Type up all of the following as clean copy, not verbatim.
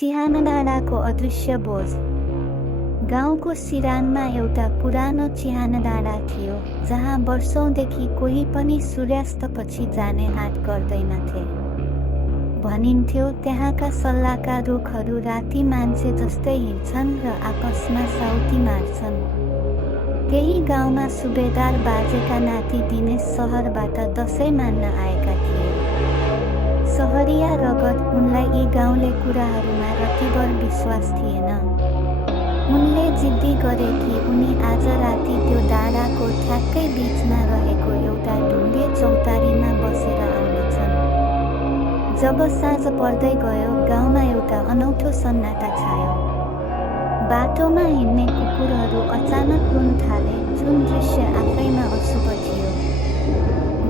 चिहान डाँडाको अदृश्य बोझ। गाउँको सिरानमा एउटा पुरानो चिहान डाँडा थियो जहाँ वर्षौंदेखि कोही पनि सूर्यास्तपछि जाने आँट गर्दैनथे। भनिन्थ्यो त्यहाँका सल्लाहका रुखहरू राति मान्छे जस्तै हिँड्छन् र आपसमा साउती मार्छन्। त्यही गाउँमा सुबेदार बाजेका नाति दिनेश सहरबाट दशैं मान्न आएका थिए। सहरिया रगत उनलाई यी गाउँले कुराहरूमा रतिभर विश्वास थिएन। उनले जिद्दी गरे कि उनी आज राति त्यो डाँडाको ठ्याक्कै बीचमा रहेको एउटा ढुङ्गे चौतारीमा बसेर आउनेछन्। जब साँझ पर्दै गयो गाउँमा एउटा अनौठो सन्नाटा छायो। बाटोमा हिँड्ने कुकुरहरू अचानक रुन थाले, जुन दृश्य आफैमा अशुभ थियो।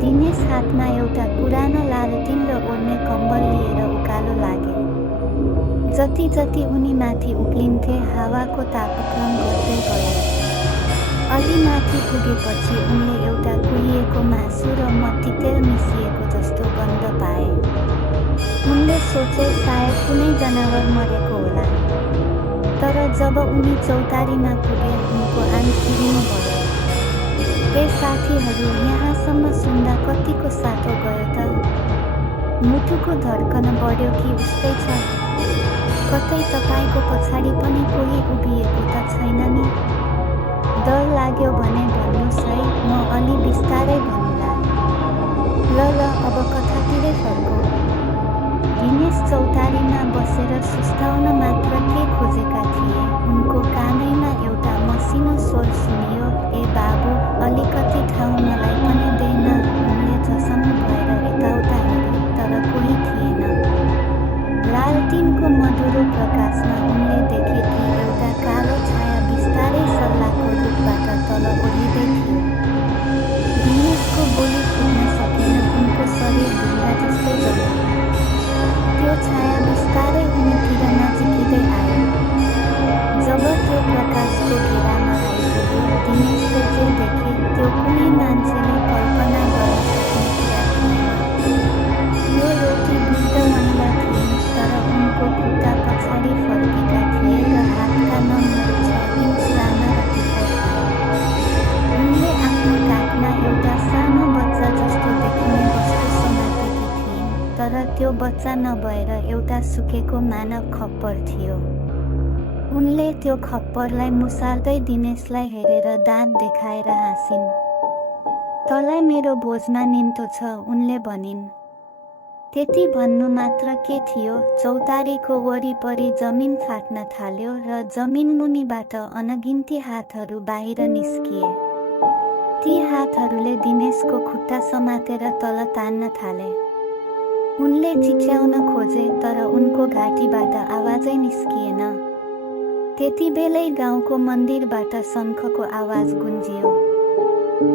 दिनेश हातमा एउटा पुरानो लालटिन र ओढ्ने कम्बल लिएर उकालो लागे। जति जति उनी माथि उक्लिन्थे हावाको तापक्रम घट्दै गयो। अलि माथि पुगेपछि उनले एउटा कुहिएको मासु र मट्टीतेल मिसिएको जस्तो गन्ध पाए। उनले सोचे सायद कुनै जनावर मरेको होला। तर जब उनी चौतारीमा पुगे उनको आङ चिरिनु भयो। ए साथीहरू, यहाँसम्म सुन्दा कतिको सातो गयो त? मुटुको धड्कन बढ्यो कि उस्तै छ? कतै तपाईको पछाडि पनि कोही उभिएको त छैन नि? डर लाग्यो भने भन्नुस् है, म अलि बिस्तारै भन्नुला। ल अब कथातिरै फर्कौँ। दिनेश चौतारीमा बसेर सुस्ताउन मात्र के खोजेका थिए। उनको कानैमा एउटा मसिनो स्वर सुनियो, ए बाबु, अलिकति ठाउँ मलाई पनि देन। उनले झसङ्ग भएर यताउता हेरे, तर कोही थिएन। लालटिनको मधुरो प्रकाशमा उनले देखे कि एउटा कालो छाया बिस्तारै सल्लाहको रुखबाट तल ओर्लिँदै थियो। दिनेशको बोली सुन्न सकेन, उनको शरीर ढुङ्गा जस्तै जम्यो। त्यो छाया बिस्तारै उनीतिर नजिकिँदै आयो। जब त्यो प्रकाशको घेरामा आइपुग्यो, दिनेशले जे देखे त्यो कुनै मान्छेले कल्पना गर्न सक्ने कुरा थिएन। यो एउटी वृद्ध महिला थिइन्, तर उनको खुट्टा पछाडि फर्केका थिए र हातका नङहरू 6 इन्च लामा र तिखा थिए। उनले आफ्नो काखमा एउटा सानो बच्चा जस्तो देखिने वस्तु समातेकी थिइन्, तर त्यो बच्चा नभएर एउटा सुकेको मानव खप्पर थियो। उनले त्यो खप्परलाई मुसार्दै दिनेशलाई हेरेर दाँत देखाएर हाँसिन्। तँलाई मेरो भोजमा निम्तो छ, उनले भनिन्। त्यति भन्नु मात्र के थियो, चौतारीको वरिपरि जमिन फाट्न थाल्यो र जमिन मुनिबाट अनगिन्ती हातहरू बाहिर निस्किए। ती हातहरूले दिनेशको खुट्टा समातेर तल तान्न थाले। उनले चिच्याउन खोजे, तर उनको घाँटीबाट आवाजै निस्किएन। त्यतिबेलै गाउँको मन्दिरबाट शङ्खको आवाज गुन्जियो।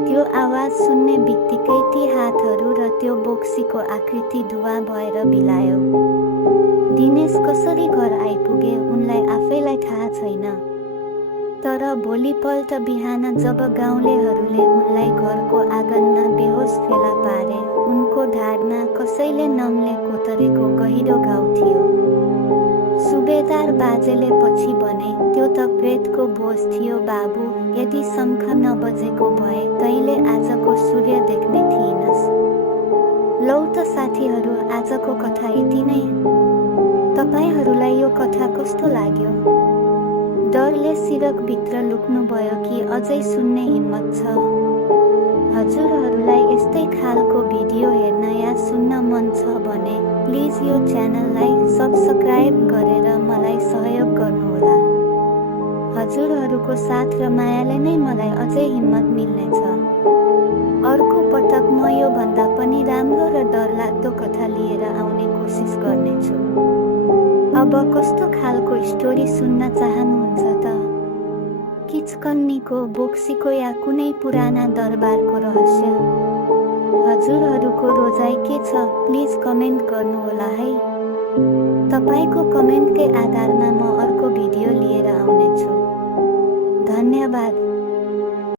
त्यो आवाज सुन्ने बित्तिकै ती हातहरू र त्यो बोक्सीको आकृति धुवा भएर बिलायो। दिनेश कसरी घर आइपुगे उनलाई आफैलाई थाहा छैन। तर भोलिपल्ट बिहान जब गाउँलेहरूले उनलाई घरको आँगनमा बेहोस फेला पारे, उनको ढाडमा कसैले नमले कोतरेको गहिरो घाउ थियो। सुबेदार बाजेले पछि भने, त्यो त प्रेतको बोझ थियो बाबु। यदि शङ्ख नबजेको भए तैँले आजको सूर्य देख्ने थिइनस्। लौ त साथीहरू, आजको कथा यति नै। तपाईहरूलाई यो कथा कस्तो लाग्यो? डरले सिरकभित्र लुक्नुभयो कि अझै सुन्ने हिम्मत छ? हजुरहरूलाई यस्तै खालको भिडियो हेर्न या सुन्न मन छ भने प्लिज यो च्यानललाई सब्स्क्राइब गरेर मलाई सहयोग गर्नुहोला। हजुरहरूको साथ र मायाले नै मलाई अझै हिम्मत मिल्नेछ। अर्को पटक म यो भन्दा पनि राम्रो र डरलाग्दो कथा लिएर आउने कोसिस गर्नेछु। अब कस्तो खालको स्टोरी सुन्न चाहनुहुन्छ त? किचकन्नीको, बोक्सीको या कुनै पुराना दरबारको रहस्य? हजुरहरूको रोजाइ के छ प्लिज कमेन्ट गर्नुहोला है। तपाईको कमेन्टकै आधारमा म अर्को भिडियो लिएर आउनेछु। धन्यवाद।